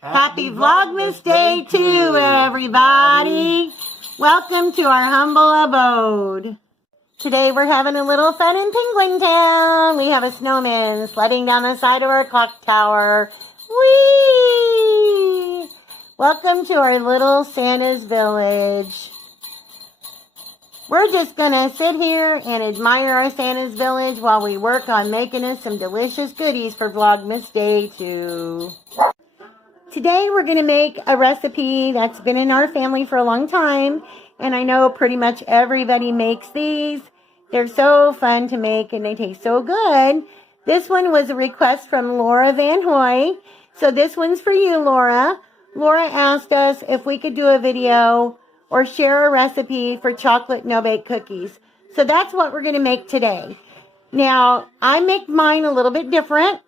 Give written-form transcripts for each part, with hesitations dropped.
Happy Vlogmas Day 2, everybody. Welcome to our humble abode. Today we're having a little fun in Penguin Town. We have a snowman sledding down the side of our clock tower. Whee! Welcome to our little Santa's village. We're just going to sit here and admire our Santa's village while we work on making us some delicious goodies for Vlogmas Day 2. Today we're going to make a recipe that's been in our family for a long time, and I know pretty much everybody makes these. They're so fun to make and they taste so good. This one was a request from Laura Van Hoy, so this one's for you, Laura. Laura asked us if we could do a video or share a recipe for chocolate no-bake cookies. So that's what we're going to make today. Now, I make mine a little bit different,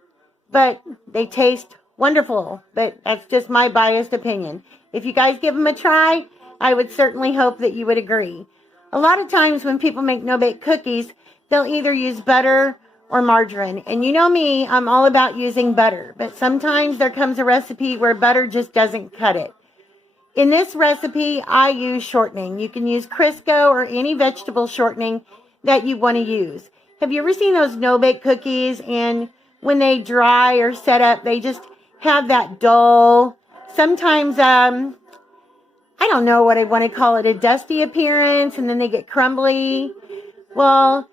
but they taste wonderful, but that's just my biased opinion. If you guys give them a try, I would certainly hope that you would agree. A lot of times when people make no-bake cookies, they'll either use butter or margarine. And you know me, I'm all about using butter. But sometimes there comes a recipe where butter just doesn't cut it. In this recipe, I use shortening. You can use Crisco or any vegetable shortening that you want to use. Have you ever seen those no-bake cookies, and when they dry or set up, they just have that dull, sometimes, I don't know what I want to call it, a dusty appearance, and then they get crumbly? Well,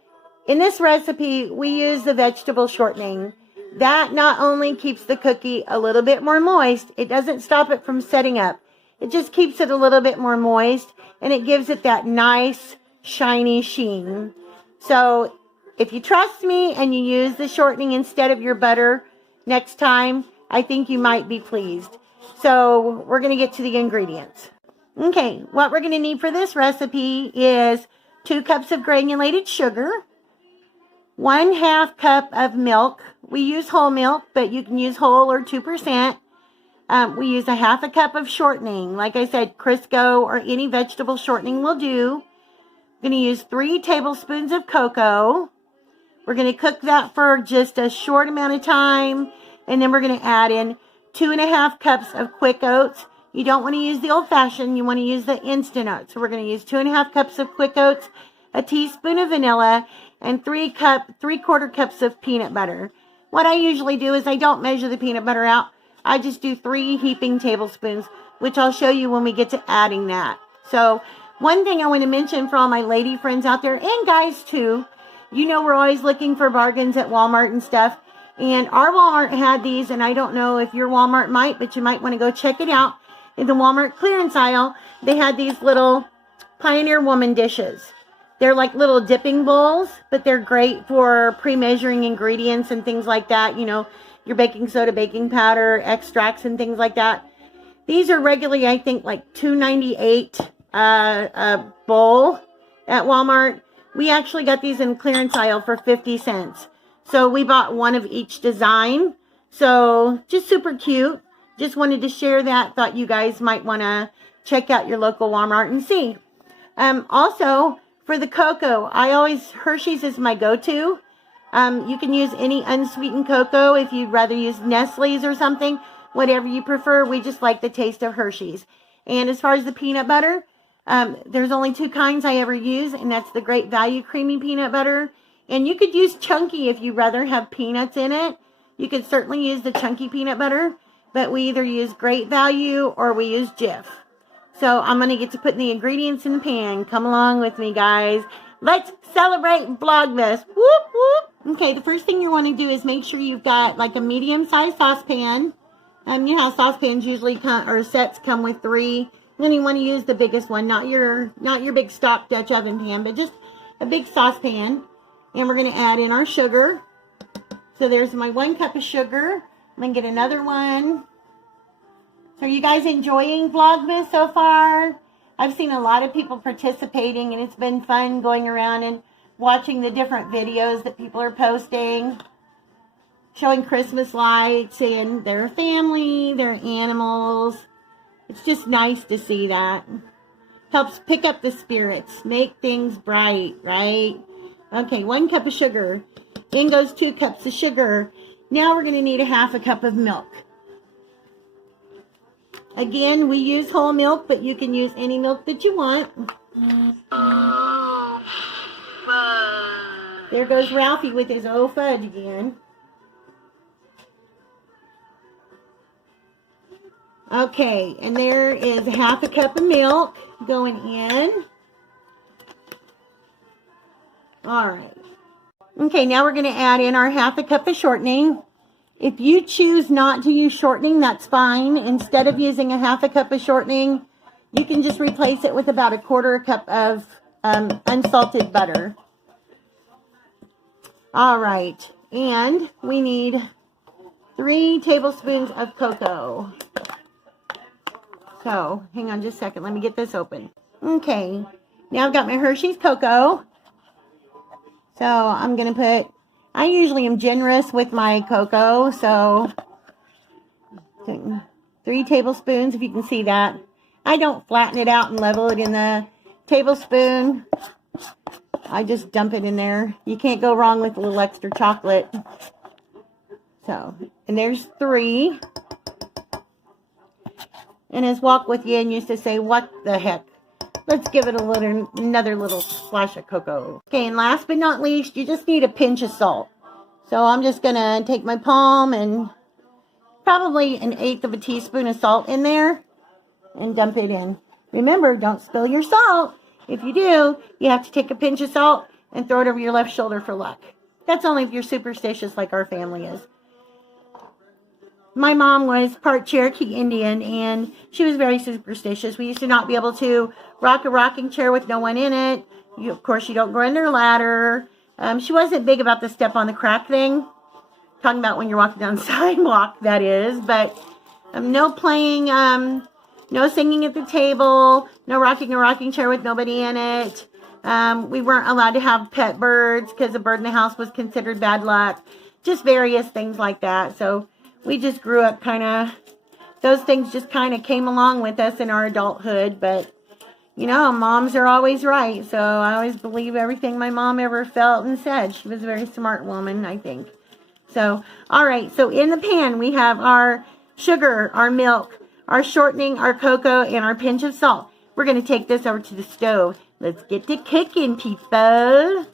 in this recipe, we use the vegetable shortening. That not only keeps the cookie a little bit more moist, it doesn't stop it from setting up. It just keeps it a little bit more moist, and it gives it that nice, shiny sheen. So, if you trust me and you use the shortening instead of your butter next time, I think you might be pleased. So, we're going to get to the ingredients. Okay, what we're going to need for this recipe is 2 cups of granulated sugar, 1/2 cup of milk. We use whole milk, but you can use whole or 2%. We use 1/2 cup of shortening. Like I said, Crisco or any vegetable shortening will do. I'm going to use 3 tablespoons of cocoa. We're going to cook that for just a short amount of time. And then we're going to add in 2.5 cups of quick oats. You don't want to use the old-fashioned. You want to use the instant oats. So we're going to use 2.5 cups of quick oats, a teaspoon of vanilla, and 3/4 cups of peanut butter. What I usually do is I don't measure the peanut butter out. I just do 3 heaping tablespoons, which I'll show you when we get to adding that. So one thing I want to mention for all my lady friends out there, and guys too, you know we're always looking for bargains at Walmart and stuff. And our Walmart had these, and I don't know if your Walmart might, but you might want to go check it out. In the Walmart clearance aisle, they had these little Pioneer Woman dishes. They're like little dipping bowls, but they're great for pre-measuring ingredients and things like that. You know, your baking soda, baking powder, extracts, and things like that. These are regularly, I think, like $2.98 a bowl at Walmart. We actually got these in clearance aisle for 50 cents. So we bought one of each design. So just super cute. Just wanted to share that. Thought you guys might want to check out your local Walmart and see. Also, for the cocoa, Hersheys is my go-to. You can use any unsweetened cocoa if you'd rather use Nestle's or something. Whatever you prefer. We just like the taste of Hersheys. And as far as the peanut butter, there's only 2 kinds I ever use, and that's the Great Value Creamy Peanut Butter. And you could use chunky if you'd rather have peanuts in it. You could certainly use the chunky peanut butter, but we either use Great Value or we use Jif. So I'm going to get to putting the ingredients in the pan. Come along with me, guys. Let's celebrate Vlogmas. Whoop, whoop. Okay, the first thing you want to do is make sure you've got like a medium-sized saucepan. You know how saucepans usually sets come with 3. Then you want to use the biggest one, not your big stock Dutch oven pan, but just a big saucepan. And we're going to add in our sugar. So there's my 1 cup of sugar. I'm going to get another one. So are you guys enjoying Vlogmas so far? I've seen a lot of people participating, and it's been fun going around and watching the different videos that people are posting, showing Christmas lights and their family, their animals. It's just nice to see that. Helps pick up the spirits, make things bright, right? Okay, 1 cup of sugar. In goes 2 cups of sugar. Now we're going to need 1/2 cup of milk. Again, we use whole milk, but you can use any milk that you want. There goes Ralphie with his old fudge again. Okay, and there is half a cup of milk going in. All right. Okay, now we're going to add in our half a cup of shortening. If you choose not to use shortening, that's fine. Instead of using a half a cup of shortening, you can just replace it with about a quarter cup of unsalted butter. All right, and we need 3 tablespoons of cocoa. So, hang on just a second. Let me get this open. Okay, now I've got my Hersheys cocoa. So, I'm going to put, I usually am generous with my cocoa, so 3 tablespoons, if you can see that. I don't flatten it out and level it in the tablespoon. I just dump it in there. You can't go wrong with a little extra chocolate. So, and there's 3. And as Walk With Yin used to say, what the heck? Let's give it another little splash of cocoa. Okay, and last but not least, you just need a pinch of salt. So I'm just going to take my palm and probably 1/8 of a teaspoon of salt in there and dump it in. Remember, don't spill your salt. If you do, you have to take a pinch of salt and throw it over your left shoulder for luck. That's only if you're superstitious like our family is. My mom was part Cherokee Indian, and she was very superstitious. We used to not be able to rock a rocking chair with no one in it. Of course, you don't go under a ladder. She wasn't big about the step on the crack thing. Talking about when you're walking down the sidewalk, that is. But no playing, no singing at the table, no rocking a rocking chair with nobody in it. We weren't allowed to have pet birds because a bird in the house was considered bad luck. Just various things like that. So we just grew up kind of, those things just kind of came along with us in our adulthood. But, you know, moms are always right. So I always believe everything my mom ever felt and said. She was a very smart woman, I think. So, all right. So in the pan, we have our sugar, our milk, our shortening, our cocoa, and our pinch of salt. We're going to take this over to the stove. Let's get to cooking, people.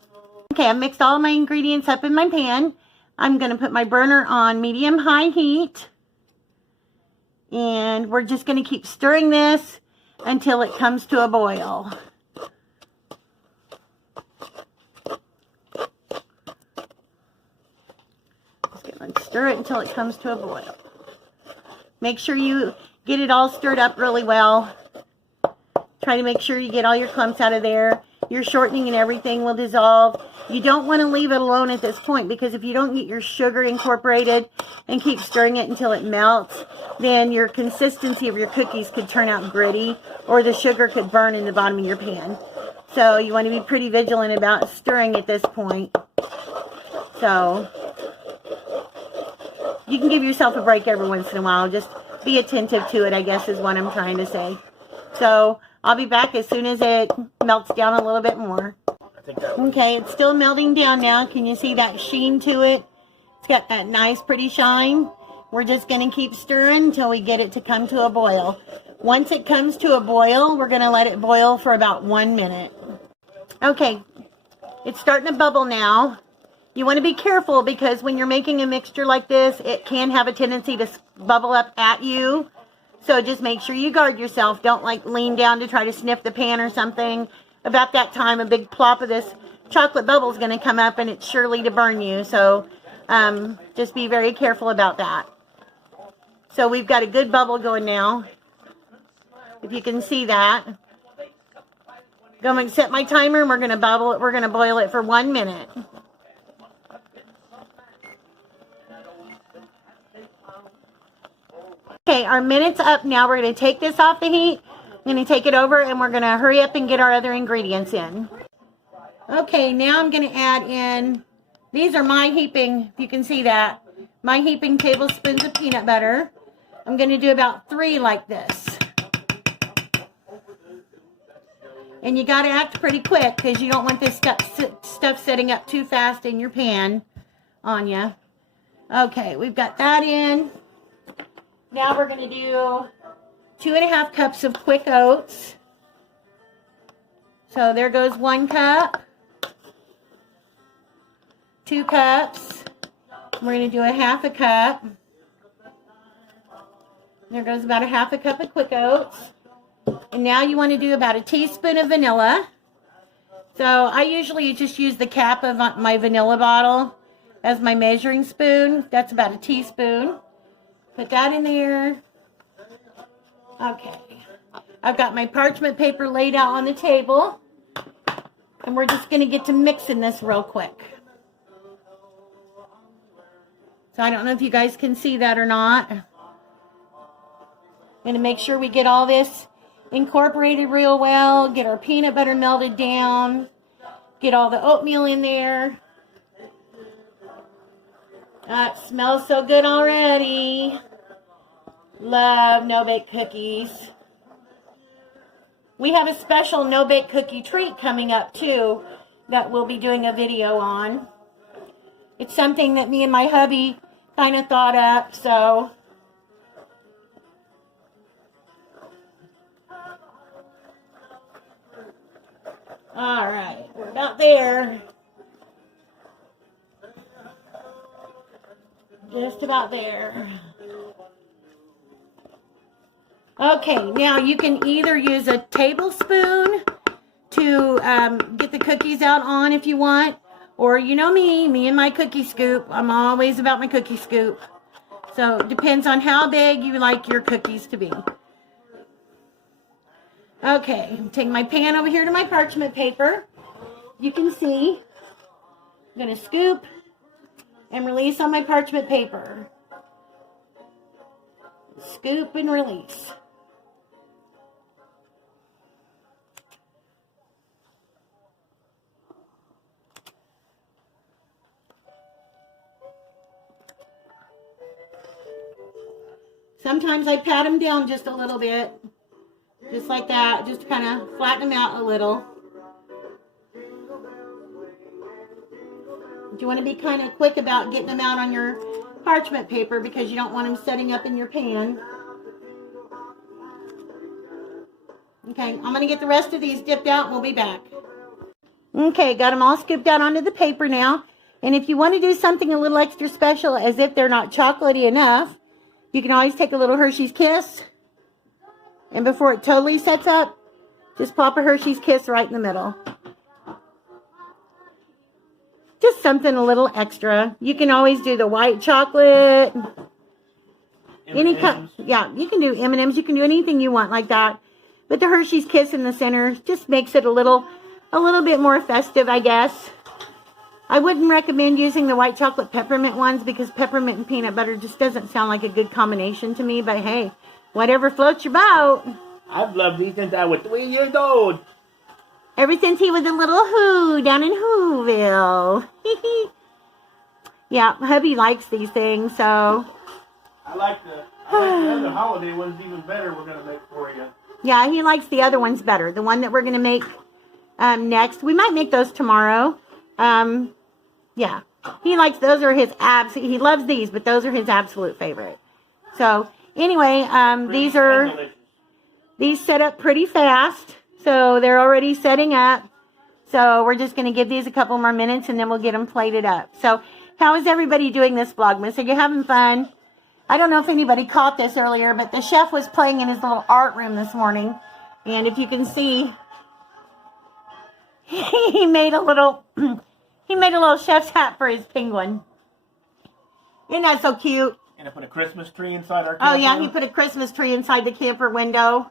Okay, I mixed all of my ingredients up in my pan. I'm going to put my burner on medium-high heat. And we're just going to keep stirring this until it comes to a boil. Just going to stir it until it comes to a boil. Make sure you get it all stirred up really well. Try to make sure you get all your clumps out of there. Your shortening and everything will dissolve. You don't want to leave it alone at this point, because if you don't get your sugar incorporated and keep stirring it until it melts, then your consistency of your cookies could turn out gritty, or the sugar could burn in the bottom of your pan. So you want to be pretty vigilant about stirring at this point. So you can give yourself a break every once in a while. Just be attentive to it, I guess, is what I'm trying to say. So I'll be back as soon as it melts down a little bit more. Okay, it's still melting down now. Can you see that sheen to it? It's got that nice, pretty shine. We're just going to keep stirring until we get it to come to a boil. Once it comes to a boil, we're going to let it boil for about 1 minute. Okay, it's starting to bubble now. You want to be careful, because when you're making a mixture like this, it can have a tendency to bubble up at you. So just make sure you guard yourself. Don't like lean down to try to sniff the pan or something. About that time, a big plop of this chocolate bubble is going to come up, and it's surely to burn you. So just be very careful about that. So we've got a good bubble going now, if you can see that. Going to set my timer, and we're going to bubble it. We're going to boil it for 1 minute. Okay, our minute's up now. We're going to take this off the heat. I'm going to take it over, and we're going to hurry up and get our other ingredients in. Okay, now I'm going to add in, these are my heaping, if you can see that, my heaping tablespoons of peanut butter. I'm going to do about 3 like this. And you got to act pretty quick, because you don't want this stuff setting up too fast in your pan on you. Okay, we've got that in. Now we're going to do 2½ cups of quick oats. So there goes 1 cup. 2 cups. We're going to do 1/2 cup. There goes about 1/2 cup of quick oats. And now you want to do about a teaspoon of vanilla. So I usually just use the cap of my vanilla bottle as my measuring spoon. That's about a teaspoon. Put that in there. Okay. I've got my parchment paper laid out on the table. And we're just going to get to mixing this real quick. So I don't know if you guys can see that or not. I'm going to make sure we get all this incorporated real well. Get our peanut butter melted down. Get all the oatmeal in there. That smells so good already. Love no-bake cookies. We have a special no-bake cookie treat coming up too that we'll be doing a video on. It's something that me and my hubby kind of thought up, so all right, we're about there. Just about there. Okay, now you can either use a tablespoon to get the cookies out on if you want, or you know me and my cookie scoop. I'm always about my cookie scoop. So it depends on how big you like your cookies to be. Okay, I'm taking my pan over here to my parchment paper. You can see I'm going to scoop and release on my parchment paper. Scoop and release. Sometimes I pat them down just a little bit. Just like that. Just to kind of flatten them out a little. You want to be kind of quick about getting them out on your parchment paper because you don't want them setting up in your pan. Okay, I'm going to get the rest of these dipped out and we'll be back. Okay, got them all scooped out onto the paper now. And if you want to do something a little extra special, as if they're not chocolatey enough, you can always take a little Hersheys Kiss. And before it totally sets up, just pop a Hersheys Kiss right in the middle. Just something a little extra. You can always do the white chocolate. Any kind, yeah, you can do M&Ms. You can do anything you want like that. But the Hersheys Kiss in the center just makes it a little bit more festive, I guess. I wouldn't recommend using the white chocolate peppermint ones because peppermint and peanut butter just doesn't sound like a good combination to me. But hey, whatever floats your boat. I've loved these since I was 3 years old. Ever since he was a little who down in Whoville. Yeah, hubby likes these things, so. I like the other holiday ones even better we're going to make for you. Yeah, he likes the other ones better. The one that we're going to make next. We might make those tomorrow. Yeah, he likes, those are his he loves these, but those are his absolute favorite. So, anyway, these set up pretty fast. So, they're already setting up. So, we're just going to give these a couple more minutes and then we'll get them plated up. So, how is everybody doing this Vlogmas? Are you having fun? I don't know if anybody caught this earlier, but the chef was playing in his little art room this morning. And if you can see, he made a little chef's hat for his penguin. Isn't that so cute? And I put a Christmas tree inside our camper. Oh yeah, he put a Christmas tree inside the camper window.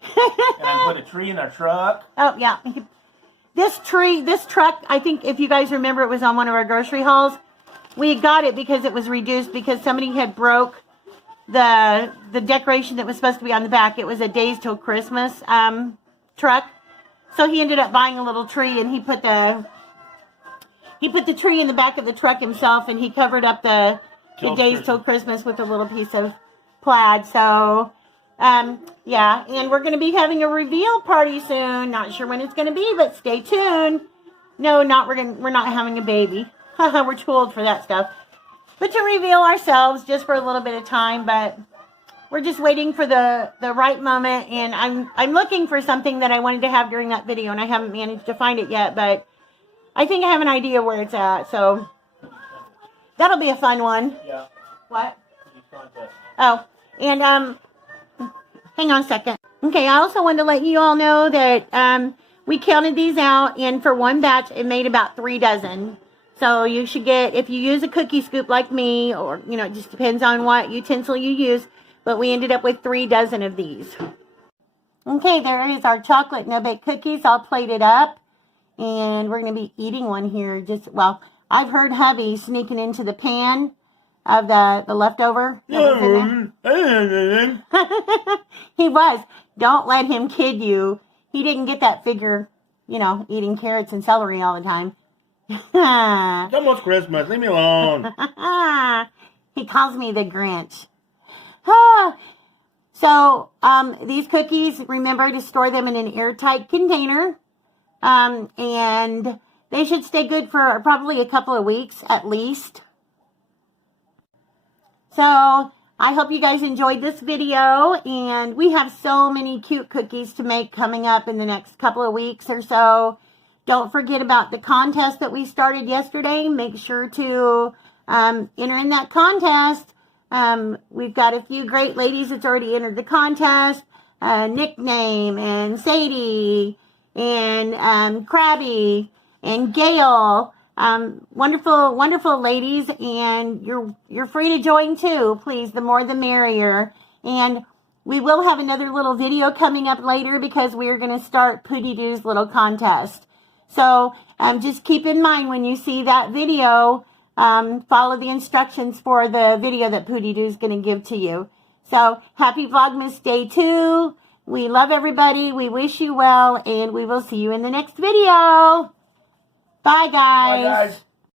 And I put a tree in our truck. Oh yeah. This truck, I think if you guys remember, it was on one of our grocery hauls. We got it because it was reduced because somebody had broke the decoration that was supposed to be on the back. It was a Days Till Christmas truck. So he ended up buying a little tree and he put the tree in the back of the truck himself and he covered up the Days Till Christmas with a little piece of plaid. So, yeah, and we're going to be having a reveal party soon. Not sure when it's going to be, but stay tuned. No, we're not having a baby. We're too old for that stuff. But to reveal ourselves just for a little bit of time. But we're just waiting for the right moment, and I'm looking for something that I wanted to have during that video, and I haven't managed to find it yet, but I think I have an idea where it's at, so that'll be a fun one. Yeah. What? Oh, and hang on a second. Okay, I also wanted to let you all know that we counted these out, and for one batch, it made about 3 dozen. So you should get, if you use a cookie scoop like me, or, you know, it just depends on what utensil you use, but we ended up with 3 dozen of these. Okay, there is our chocolate no-bake cookies all plated up, and we're going to be eating one here. Well, I've heard hubby sneaking into the pan of the leftover. That was in there. He was. Don't let him kid you. He didn't get that figure, you know, eating carrots and celery all the time. It's almost Christmas. Leave me alone. He calls me the Grinch. So, these cookies, remember to store them in an airtight container. And they should stay good for probably a couple of weeks at least. So, I hope you guys enjoyed this video, and we have so many cute cookies to make coming up in the next couple of weeks or so. Don't forget about the contest that we started yesterday. Make sure to enter in that contest. We've got a few great ladies that's already entered the contest. Nickname and Sadie and Krabby and Gail. Wonderful, wonderful ladies, and you're free to join too. Please, the more the merrier. And we will have another little video coming up later because we are going to start Pooty Doo's little contest. So just keep in mind when you see that video, follow the instructions for the video that Pooty Doo is going to give to you. So happy Vlogmas Day 2. We love everybody. We wish you well, and we will see you in the next video. Bye, guys. Bye, guys.